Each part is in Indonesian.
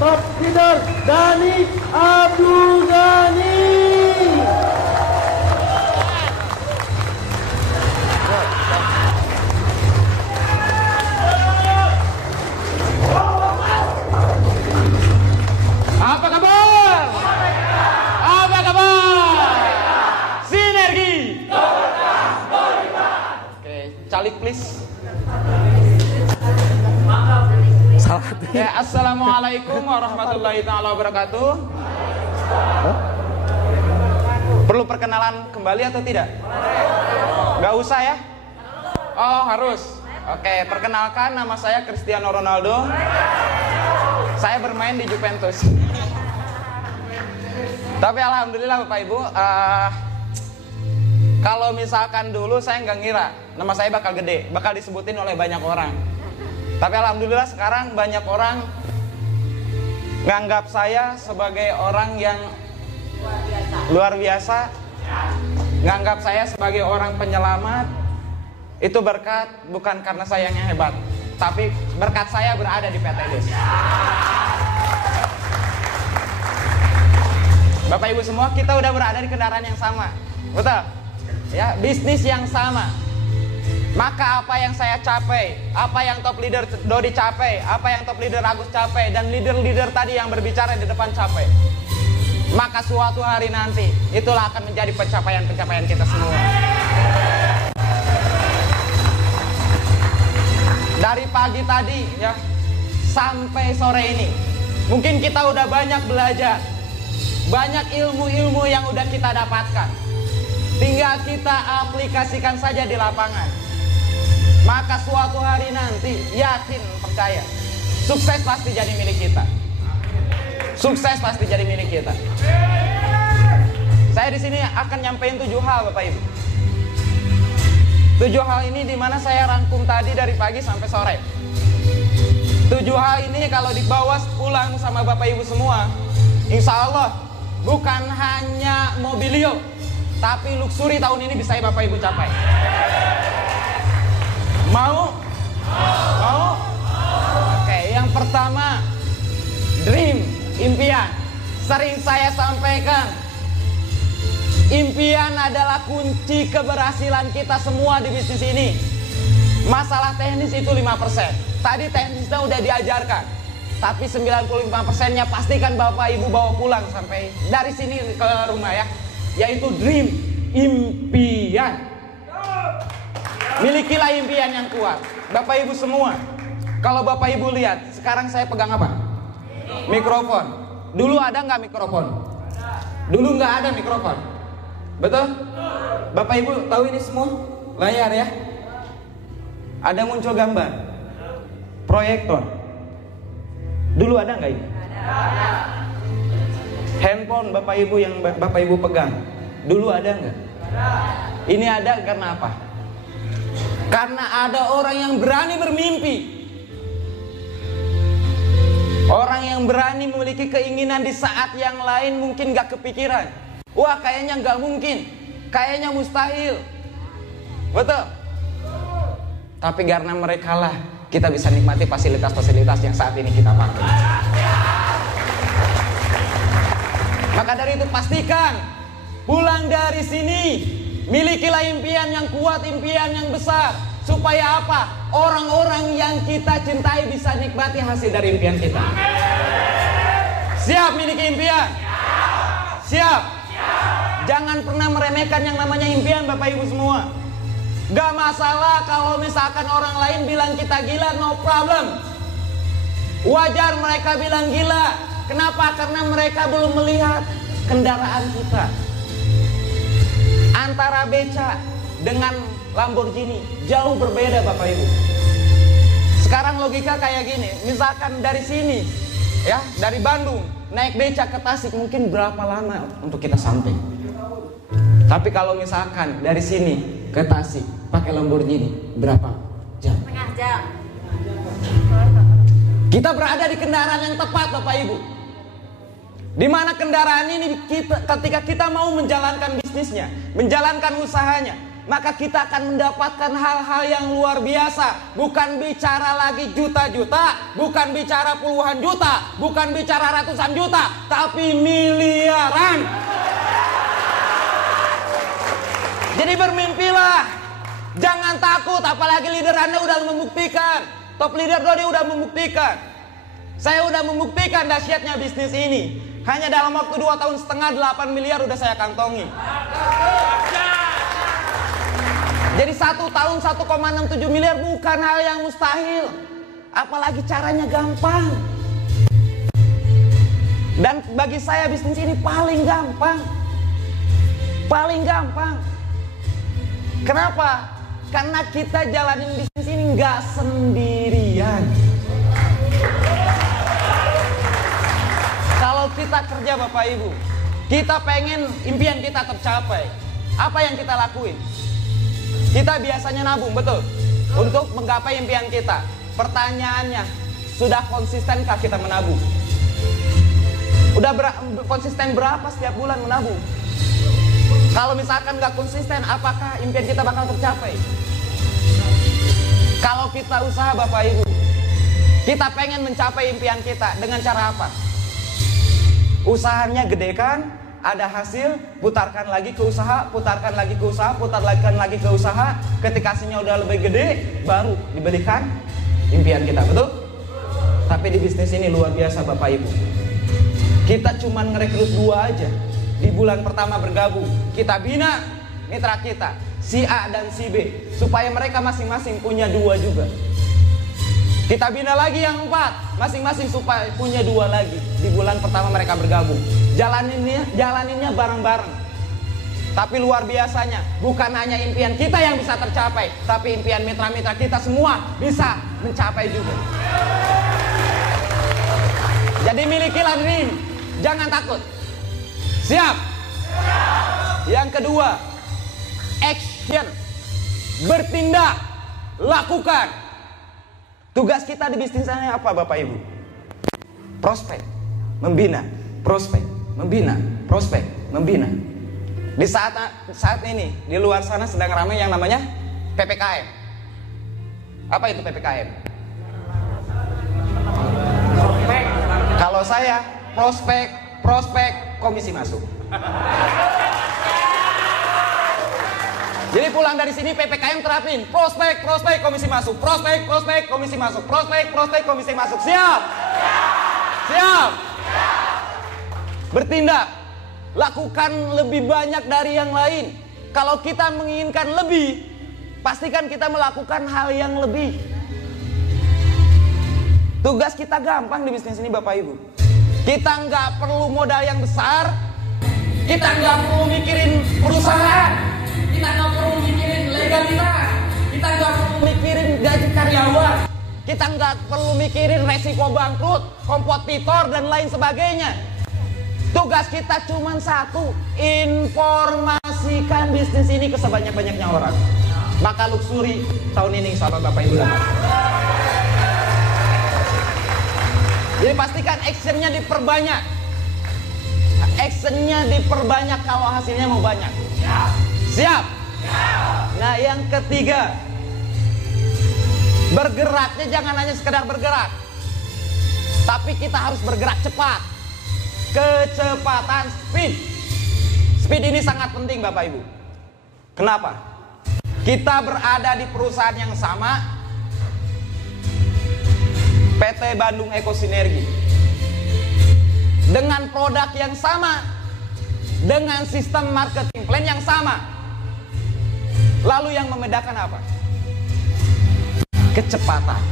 top leader Dhani Abdul Ghani. Apa kabar? Apa kabar? Sinergi. Oke, calik please. Ya, assalamualaikum warahmatullahi taala wabarakatuh. Perlu perkenalan kembali atau tidak? Gak usah ya? Oh harus. Oke, perkenalkan, nama saya Cristiano Ronaldo. Saya bermain di Juventus. Tapi alhamdulillah Bapak Ibu, kalau misalkan dulu saya nggak ngira nama saya bakal gede, bakal disebutin oleh banyak orang. Tapi alhamdulillah sekarang banyak orang nganggap saya sebagai orang yang luar biasa, nganggap saya sebagai orang penyelamat. Itu berkat bukan karena saya yang hebat, tapi berkat saya berada di PT Lus. Bapak Ibu semua, kita udah berada di kendaraan yang sama, betul? Ya, bisnis yang sama. Maka apa yang saya capai, apa yang top leader Dodi capai, apa yang top leader Agus capai, dan leader-leader tadi yang berbicara di depan capai, maka suatu hari nanti itulah akan menjadi pencapaian-pencapaian kita semua. Dari pagi tadi ya sampai sore ini, mungkin kita udah banyak belajar, banyak ilmu-ilmu yang udah kita dapatkan. Tinggal kita aplikasikan saja di lapangan. Maka suatu hari nanti, yakin, percaya, sukses pasti jadi milik kita. Sukses pasti jadi milik kita. Saya di sini akan nyampein 7 hal Bapak Ibu. 7 hal ini dimana saya rangkum tadi dari pagi sampai sore. 7 hal ini kalau dibawa pulang sama Bapak Ibu semua, insya Allah bukan hanya mobilio, tapi luxury tahun ini bisa Bapak Ibu capai. Mau? Mau? Oke, yang pertama, dream, impian. Sering saya sampaikan, impian adalah kunci keberhasilan kita semua di bisnis ini. Masalah teknis itu 5%. Tadi teknisnya udah diajarkan, tapi 95%-nya pastikan Bapak Ibu bawa pulang sampai dari sini ke rumah ya. Yaitu dream, impian. Milikilah impian yang kuat. Bapak Ibu semua, kalau Bapak Ibu lihat, sekarang saya pegang apa? Mikrofon. Dulu ada nggak mikrofon? Dulu nggak ada mikrofon. Betul? Bapak Ibu tahu ini semua? Layar ya? Ada muncul gambar. Proyektor. Dulu ada nggak ini? Handphone Bapak Ibu yang Bapak Ibu pegang, dulu ada nggak? Ini ada karena apa? Karena ada orang yang berani bermimpi. Orang yang berani memiliki keinginan di saat yang lain mungkin nggak kepikiran. Wah kayaknya nggak mungkin, kayaknya mustahil. Betul? Tapi karena mereka lah kita bisa nikmati fasilitas-fasilitas yang saat ini kita pakai. Maka dari itu pastikan pulang dari sini milikilah impian yang kuat, impian yang besar. Supaya apa? Orang-orang yang kita cintai bisa nikmati hasil dari impian kita. Siap miliki impian? Siap? Jangan pernah meremehkan yang namanya impian Bapak Ibu semua. Gak masalah kalau misalkan orang lain bilang kita gila, no problem. Wajar mereka bilang gila. Kenapa? Karena mereka belum melihat kendaraan kita. Antara beca dengan Lamborghini jauh berbeda Bapak Ibu. Sekarang logika kayak gini, misalkan dari sini ya, dari Bandung naik beca ke Tasik mungkin berapa lama untuk kita sampai. Tapi kalau misalkan dari sini ke Tasik pakai Lamborghini berapa jam? Setengah jam. Kita berada di kendaraan yang tepat Bapak Ibu. Di mana kendaraan ini ketika kita mau menjalankan bisnisnya, menjalankan usahanya, maka kita akan mendapatkan hal-hal yang luar biasa. Bukan bicara lagi juta-juta, bukan bicara puluhan juta, bukan bicara ratusan juta, tapi miliaran. Jadi bermimpilah, jangan takut, apalagi leader Anda udah membuktikan. Top leader Dodi udah membuktikan. Saya udah membuktikan dahsyatnya bisnis ini. Hanya dalam waktu 2 tahun setengah 8 miliar udah saya kantongi. Jadi 1 tahun 1,67 miliar bukan hal yang mustahil. Apalagi caranya gampang. Dan bagi saya bisnis ini paling gampang. Paling gampang. Kenapa? Karena kita jalanin bisnis ini nggak sendirian. Kalau kita kerja Bapak Ibu, kita pengen impian kita tercapai. Apa yang kita lakuin? Kita biasanya nabung, betul? Untuk menggapai impian kita. Pertanyaannya, sudah konsistenkah kita menabung? Udah konsisten berapa setiap bulan menabung? Kalau misalkan nggak konsisten, apakah impian kita bakal tercapai? Kalau kita usaha Bapak Ibu, kita pengen mencapai impian kita dengan cara apa? Usahanya gedekan, ada hasil, putarkan lagi ke usaha, putarkan lagi ke usaha, putarkan lagi ke usaha. Ketika hasilnya udah lebih gede, baru diberikan impian kita, betul? Tapi di bisnis ini luar biasa Bapak Ibu. Kita cuman ngerekrut 2 aja. Di bulan pertama bergabung, kita bina mitra kita, si A dan si B, supaya mereka masing-masing punya 2 juga. Kita bina lagi yang 4, masing-masing supaya punya 2 lagi. Di bulan pertama mereka bergabung. Jalaninnya bareng-bareng. Tapi luar biasanya, bukan hanya impian kita yang bisa tercapai, tapi impian mitra-mitra kita semua bisa mencapai juga. Jadi milikilah dream, jangan takut. Siap? Yang kedua, action. Bertindak, lakukan. Tugas kita di bisnis ini apa Bapak Ibu? Prospek, membina, prospek, membina, prospek, membina. Di saat ini di luar sana sedang ramai yang namanya PPKM. Apa itu PPKM? Kalau saya prospek komisi masuk. Jadi pulang dari sini PPKM terapin prospek komisi masuk, prospek komisi masuk, prospek komisi masuk. Siap? Siap. Bertindak, lakukan lebih banyak dari yang lain. Kalau kita menginginkan lebih, pastikan kita melakukan hal yang lebih. Tugas kita gampang di bisnis ini Bapak Ibu. Kita nggak perlu modal yang besar, kita nggak perlu mikirin perusahaan, kita nggak perlu mikirin legalitas, kita nggak perlu mikirin gaji karyawan, kita nggak perlu mikirin resiko bangkrut, kompetitor dan lain sebagainya. Tugas kita cuma satu, informasikan bisnis ini ke sebanyak-banyaknya orang. Maka luxury tahun ini sama Bapak Ibu dapat. Jadi pastikan actionnya diperbanyak. Actionnya diperbanyak kalau hasilnya mau banyak. Siap? Nah yang ketiga, bergeraknya jangan hanya sekedar bergerak, tapi kita harus bergerak cepat. Kecepatan, speed. Speed ini sangat penting Bapak Ibu. Kenapa? Kita berada di perusahaan yang sama, PT Bandung Eko Sinergi, dengan produk yang sama, dengan sistem marketing plan yang sama. Lalu yang membedakan apa? Kecepatan.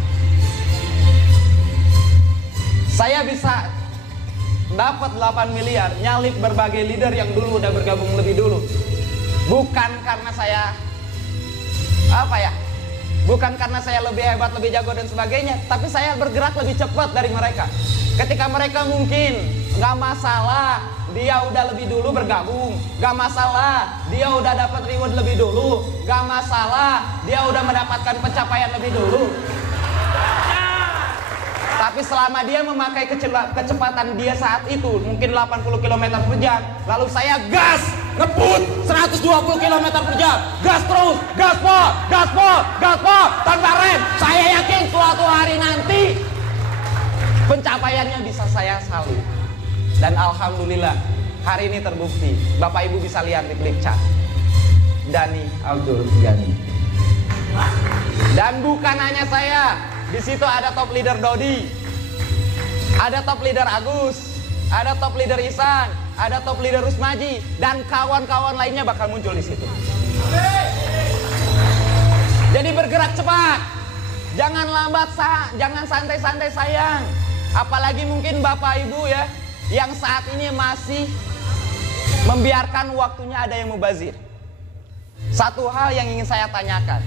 Saya bisa dapat 8 miliar nyalip berbagai leader yang dulu udah bergabung lebih dulu. Bukan karena saya bukan karena saya lebih hebat, lebih jago dan sebagainya, tapi saya bergerak lebih cepat dari mereka. Ketika mereka mungkin gak masalah dia udah lebih dulu bergabung, gak masalah dia udah dapat reward lebih dulu, gak masalah dia udah mendapatkan pencapaian lebih dulu. Tapi selama dia memakai kecepatan dia saat itu, mungkin 80 km per jam, lalu saya gas ngebut 120 km per jam, gas terus, gaspol, gaspol, gaspol, tanpa rem. Saya yakin suatu hari nanti pencapaiannya bisa saya salib. Dan alhamdulillah hari ini terbukti. Bapak Ibu bisa lihat di klip chat, Dhani Abdul Ghani. Dan bukan hanya saya, di situ ada top leader Dodi, ada top leader Agus, ada top leader Isan, ada top leader Rusmaji, dan kawan-kawan lainnya bakal muncul di situ. Jadi bergerak cepat, jangan lambat, jangan santai-santai sayang. Apalagi mungkin Bapak Ibu ya, yang saat ini masih membiarkan waktunya ada yang mubazir. Satu hal yang ingin saya tanyakan,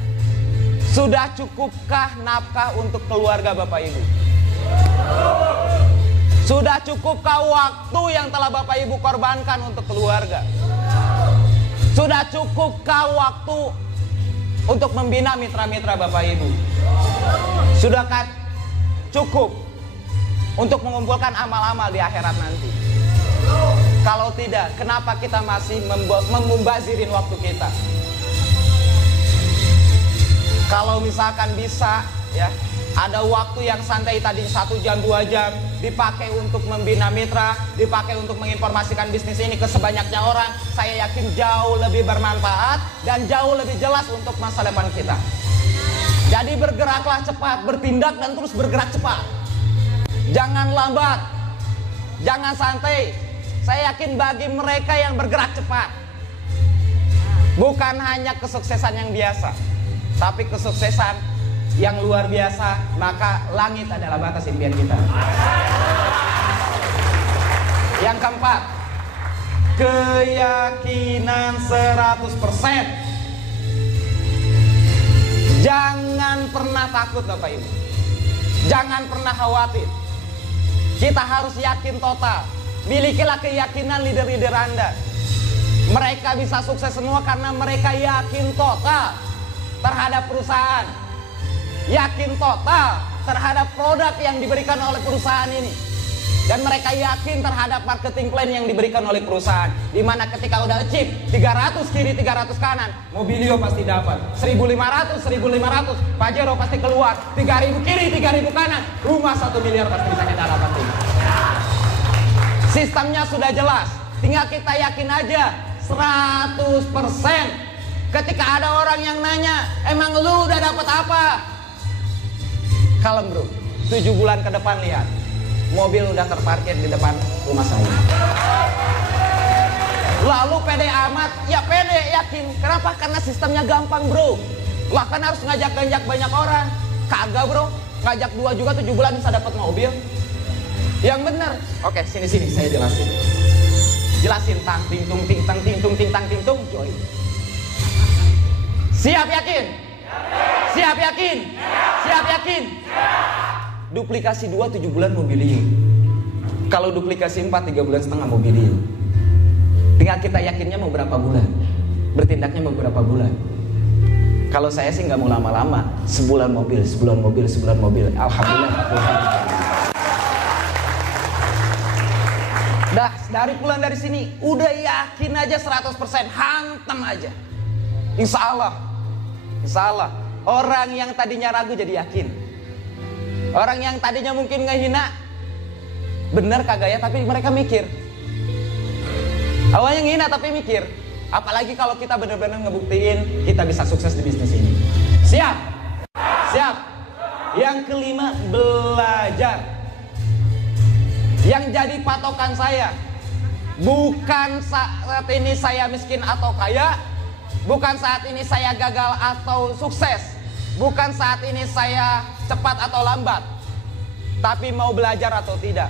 sudah cukupkah nafkah untuk keluarga Bapak Ibu? Sudah cukupkah waktu yang telah Bapak Ibu korbankan untuk keluarga? Sudah cukupkah waktu untuk membina mitra-mitra Bapak Ibu? Sudahkah cukup untuk mengumpulkan amal-amal di akhirat nanti? Kalau tidak, kenapa kita masih membazirin waktu kita? Kalau misalkan bisa ya, ada waktu yang santai tadi 1 jam 2 jam dipakai untuk membina mitra, dipakai untuk menginformasikan bisnis ini ke sebanyaknya orang, saya yakin jauh lebih bermanfaat dan jauh lebih jelas untuk masa depan kita. Jadi bergeraklah cepat, bertindak dan terus bergerak cepat. Jangan lambat, jangan santai. Saya yakin bagi mereka yang bergerak cepat, bukan hanya kesuksesan yang biasa, tapi kesuksesan yang luar biasa, maka langit adalah batas impian kita. Yang keempat, keyakinan 100%. Jangan pernah takut Bapak Ibu, jangan pernah khawatir. Kita harus yakin total. Milikilah keyakinan leader-leader Anda. Mereka bisa sukses semua karena mereka yakin total terhadap perusahaan, yakin total terhadap produk yang diberikan oleh perusahaan ini, dan mereka yakin terhadap marketing plan yang diberikan oleh perusahaan. Dimana ketika udah achieve 300 kiri 300 kanan, Mobilio pasti dapat 1.500 Pajero pasti keluar, 3.000 kiri 3.000 kanan, rumah 1 miliar pasti bisa kita dapatin. Sistemnya sudah jelas, tinggal kita yakin aja 100%. Ketika ada orang yang nanya, emang lu udah dapat apa? Kalem bro, 7 bulan ke depan lihat, mobil udah terparkir di depan rumah saya. Lalu pede amat, ya pede yakin. Kenapa? Karena sistemnya gampang bro. Lah kan harus ngajak banyak orang. Kagak bro, ngajak 2 juga 7 bulan bisa dapat mobil. Yang benar. Oke, sini saya jelasin. Jelasin tang ting tung joy. Siap yakin? Siap yakin? Siap yakin? Duplikasi 2 7 bulan Mobilio. Kalau duplikasi 4 3 bulan setengah Mobilio. Tinggal kita yakinnya mau berapa bulan, bertindaknya mau berapa bulan. Kalau saya sih nggak mau lama-lama, sebulan mobil. Alhamdulillah. Dah dari pulang dari sini udah yakin aja 100%, hantam aja. Insya Allah orang yang tadinya ragu jadi yakin. Orang yang tadinya mungkin ngehina, bener kagak ya, tapi mereka mikir. Awalnya ngehina tapi mikir. Apalagi kalau kita benar-benar ngebuktiin kita bisa sukses di bisnis ini. Siap? Yang kelima, belajar. Yang jadi patokan saya bukan saat ini saya miskin atau kaya, bukan saat ini saya gagal atau sukses, bukan saat ini saya cepat atau lambat, tapi mau belajar atau tidak.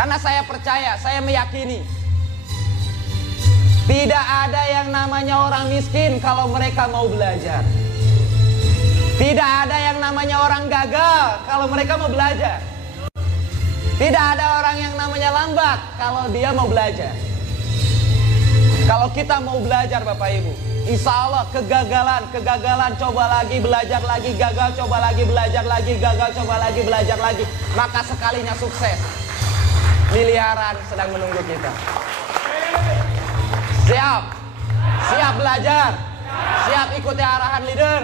Karena saya percaya, saya meyakini tidak ada yang namanya orang miskin kalau mereka mau belajar. Tidak ada yang namanya orang gagal kalau mereka mau belajar. Tidak ada orang yang namanya lambat kalau dia mau belajar. Kalau kita mau belajar Bapak Ibu, insya Allah kegagalan, coba lagi, belajar lagi, gagal, coba lagi, belajar lagi, gagal, coba lagi, belajar lagi. Maka sekalinya sukses, miliaran sedang menunggu kita. Siap? Siap belajar? Siap ikuti arahan leader?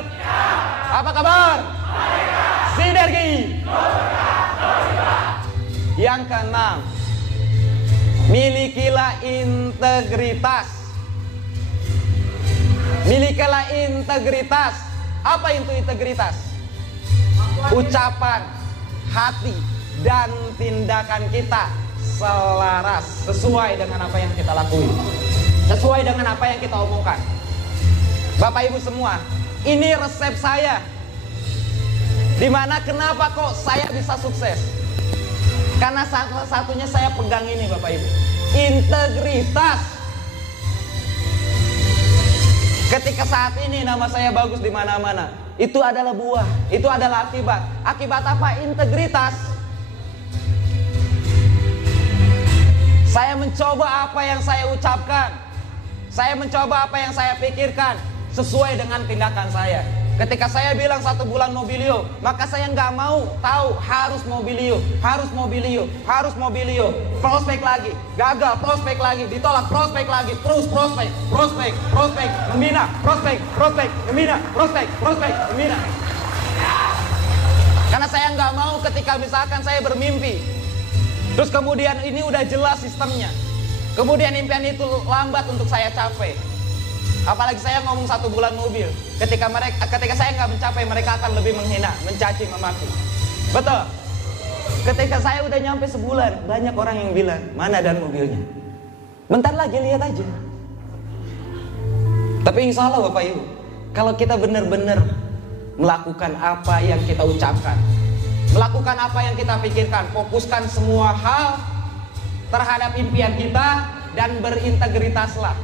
Apa kabar? Sinergi. Yang keenam, milikilah integritas. Milikilah integritas. Apa itu integritas? Ucapan, hati, dan tindakan kita selaras, sesuai dengan apa yang kita lakuin, sesuai dengan apa yang kita omongkan. Bapak Ibu semua, ini resep saya. Dimana kenapa kok saya bisa sukses? Karena satu-satunya saya pegang ini Bapak Ibu, integritas. Ketika saat ini nama saya bagus di mana-mana, itu adalah buah, itu adalah akibat. Akibat apa? Integritas. Saya mencoba apa yang saya ucapkan, saya mencoba apa yang saya pikirkan sesuai dengan tindakan saya. Ketika saya bilang 1 bulan mobilio, maka saya nggak mau tahu harus mobilio, harus mobilio, harus mobilio. Prospek lagi, gagal, prospek lagi, ditolak, prospek lagi, terus prospek, prospek, prospek, membina, prospek, prospek, membina, prospek, prospek, membina. Karena saya nggak mau ketika misalkan saya bermimpi, terus kemudian ini udah jelas sistemnya, kemudian impian itu lambat untuk saya capai. Apalagi saya ngomong 1 bulan mobil, ketika saya nggak mencapai, mereka akan lebih menghina, mencaci, memaki. Betul. Ketika saya udah nyampe sebulan, banyak orang yang bilang, mana dan mobilnya? Bentar lagi lihat aja. Tapi insya Allah Bapak Ibu, kalau kita benar-benar melakukan apa yang kita ucapkan, melakukan apa yang kita pikirkan, fokuskan semua hal terhadap impian kita dan berintegritaslah,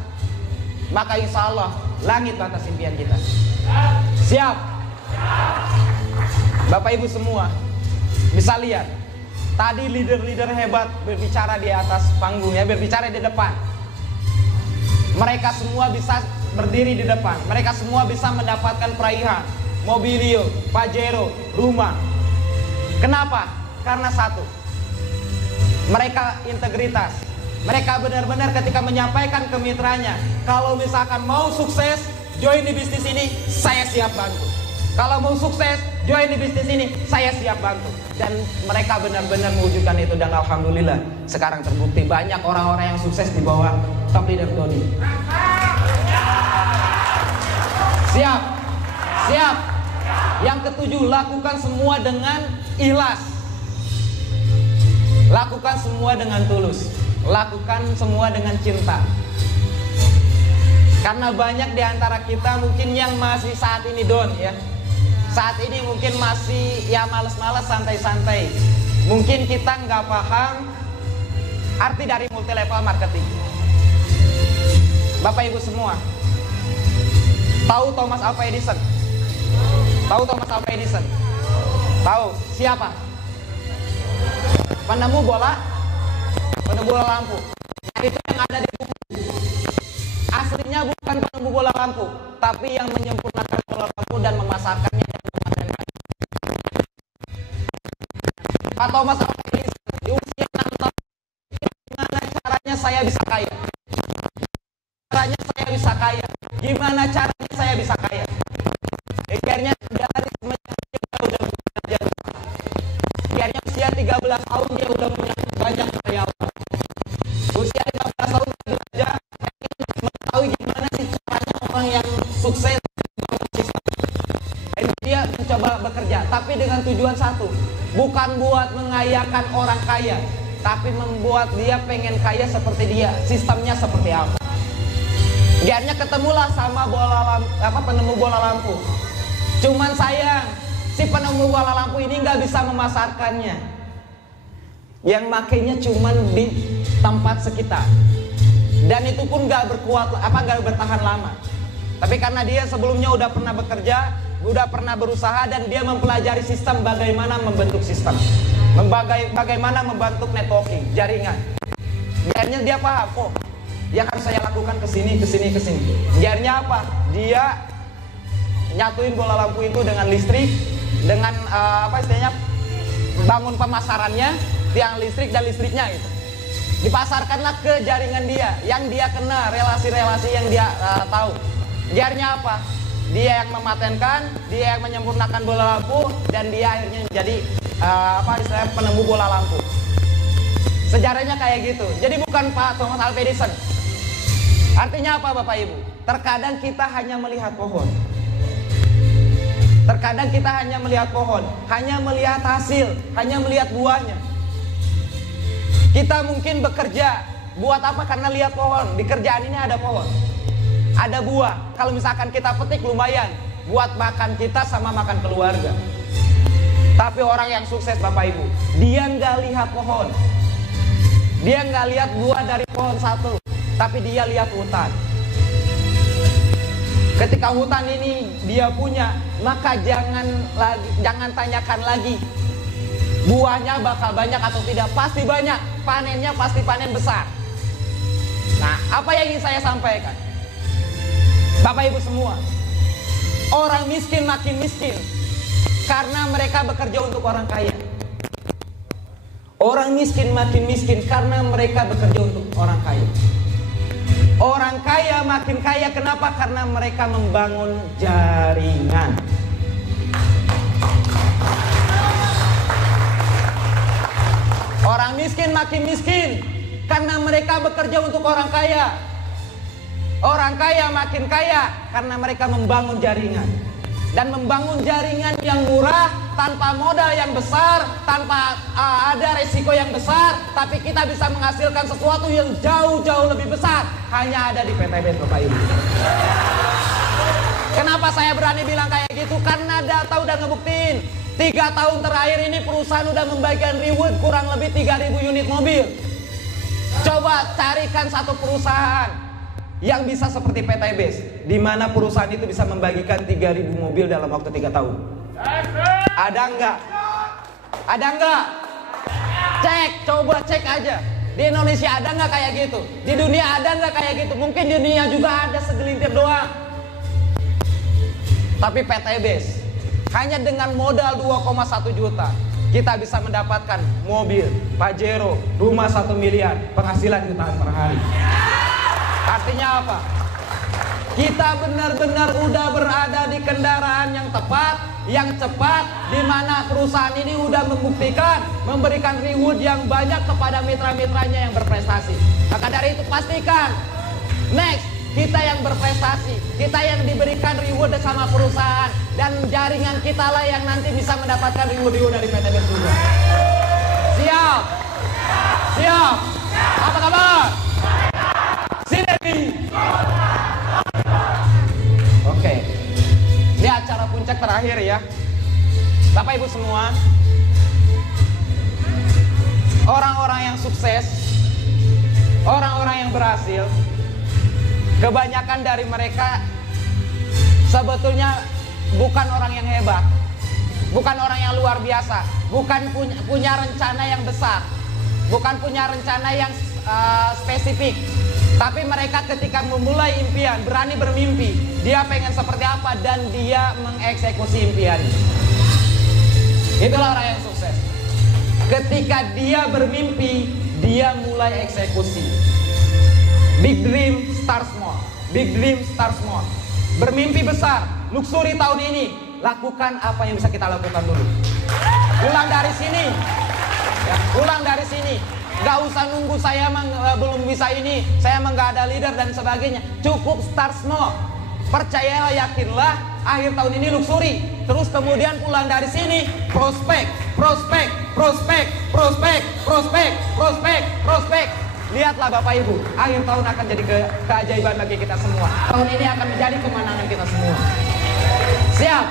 maka insya Allah langit batas impian kita. Siap? Bapak Ibu semua bisa lihat, tadi leader-leader hebat berbicara di atas panggung ya, berbicara di depan. Mereka semua bisa berdiri di depan, mereka semua bisa mendapatkan peraihan, mobilio, pajero, rumah. Kenapa? Karena satu, mereka integritas. Mereka benar-benar ketika menyampaikan ke mitranya, kalau misalkan mau sukses, join di bisnis ini, saya siap bantu. Kalau mau sukses, join di bisnis ini, saya siap bantu. Dan mereka benar-benar mewujudkan itu, dan alhamdulillah sekarang terbukti banyak orang-orang yang sukses di bawah top leader Doni. Siap? Siap? Yang ketujuh, lakukan semua dengan ikhlas. Lakukan semua dengan tulus. Lakukan semua dengan cinta. Karena banyak di antara kita mungkin yang masih saat ini down ya. Saat ini mungkin masih ya males-males, santai-santai. Mungkin kita nggak paham arti dari multi level marketing. Bapak Ibu semua, tahu Thomas Alva Edison? Tahu Thomas Alva Edison? Tahu siapa? Penemu bola lampu. Itu yang ada di buku. Aslinya bukan penemu bola lampu, tapi yang menyempurnakan bola lampu dan memasarkannya dan mematenkan. Pak Thomas Alva Edison di usia 6 tahun, gimana caranya saya bisa kaya? Gimana caranya saya bisa kaya? Akhirnya dari semenjak dia udah belajar. Akhirnya usia 13 tahun dia udah punya banyak karyawan. Usia 15 tahun belajar, mengetahui gimana sih caranya orang yang sukses. Dan dia mencoba bekerja, tapi dengan tujuan satu, bukan buat mengayakan orang kaya, tapi membuat dia pengen kaya seperti dia. Sistemnya seperti apa? Akhirnya ketemulah sama penemu bola lampu. Cuman sayang, si penemu bola lampu ini nggak bisa memasarkannya. Yang makainya cuman di tempat sekitar. Dan itu pun nggak bertahan lama. Tapi karena dia sebelumnya udah pernah bekerja, udah pernah berusaha, dan dia mempelajari sistem, bagaimana membentuk sistem, bagaimana membentuk networking, jaringan. Akhirnya dia paham, kok yang harus saya lakukan kesini. Akhirnya apa? Dia nyatuin bola lampu itu dengan listrik, dengan istilahnya bangun pemasarannya, tiang listrik dan listriknya gitu. Dipasarkanlah ke jaringan dia, yang dia kena, relasi-relasi yang dia tahu. Biarnya apa? Dia yang mematenkan, dia yang menyempurnakan bola lampu, dan dia akhirnya menjadi istilahnya penemu bola lampu. Sejarahnya kayak gitu. Jadi bukan Pak Thomas Alva Edison. Artinya apa Bapak Ibu? Terkadang kita hanya melihat pohon. Terkadang kita hanya melihat pohon, hanya melihat hasil, hanya melihat buahnya. Kita mungkin bekerja, buat apa? Karena lihat pohon. Di kerjaan ini ada pohon, ada buah. Kalau misalkan kita petik lumayan, buat makan kita sama makan keluarga. Tapi orang yang sukses Bapak Ibu, dia nggak lihat pohon, dia nggak lihat buah dari pohon satu, tapi dia lihat hutan. Ketika hutan ini dia punya, maka jangan tanyakan lagi buahnya bakal banyak atau tidak. Pasti banyak, panennya pasti panen besar. Nah, apa yang ingin saya sampaikan Bapak Ibu semua, orang miskin makin miskin karena mereka bekerja untuk orang kaya. Orang miskin makin miskin karena mereka bekerja untuk orang kaya. Orang kaya makin kaya, kenapa? Karena mereka membangun jaringan. Orang miskin makin miskin karena mereka bekerja untuk orang kaya. Orang kaya makin kaya karena mereka membangun jaringan. Dan membangun jaringan yang murah, tanpa modal yang besar, tanpa ada resiko yang besar, tapi kita bisa menghasilkan sesuatu yang jauh-jauh lebih besar, hanya ada di PTBS Bapak Ibu. Kenapa saya berani bilang kayak gitu? Karena data udah ngebuktiin 3 tahun terakhir ini perusahaan udah membagikan reward kurang lebih 3.000 unit mobil. Coba carikan satu perusahaan yang bisa seperti PTBS, di mana perusahaan itu bisa membagikan 3.000 mobil dalam waktu 3 tahun. Ada enggak? Ada enggak? Cek, coba cek aja. Di Indonesia ada enggak kayak gitu? Di dunia ada enggak kayak gitu? Mungkin di dunia juga ada segelintir doang. Tapi PTBS hanya dengan modal 2,1 juta kita bisa mendapatkan mobil Pajero, rumah 1 miliar, penghasilan jutaan per hari. Artinya apa? Kita benar-benar udah berada di kendaraan yang tepat, yang cepat, di mana perusahaan ini udah membuktikan, memberikan reward yang banyak kepada mitra-mitranya yang berprestasi. Maka dari itu pastikan, next, kita yang berprestasi, kita yang diberikan reward sama perusahaan, dan jaringan kita lah yang nanti bisa mendapatkan reward dari PTBS juga. Siap? Siap? Apa kabar? Sinergi. Oke. Ini acara puncak terakhir ya. Bapak Ibu semua, orang-orang yang sukses, orang-orang yang berhasil, kebanyakan dari mereka sebetulnya bukan orang yang hebat, bukan orang yang luar biasa, bukan punya rencana yang besar, bukan punya rencana yang spesifik. Tapi mereka ketika memulai impian, berani bermimpi, dia pengen seperti apa dan dia mengeksekusi impiannya. Itulah orang yang sukses. Ketika dia bermimpi, dia mulai eksekusi. Big dream, start small. Big dream, start small. Bermimpi besar, luxury tahun ini, lakukan apa yang bisa kita lakukan dulu. Ulang dari sini, ya, ulang dari sini. Gak usah nunggu saya belum bisa ini, saya gak ada leader dan sebagainya. Cukup start small. Percayalah, yakinlah, akhir tahun ini luxury. Terus kemudian pulang dari sini, prospek, prospek, prospek, prospek, prospek, prospek, prospek. Lihatlah Bapak Ibu, akhir tahun akan jadi keajaiban bagi kita semua. Tahun ini akan menjadi kemenangan kita semua. Siap?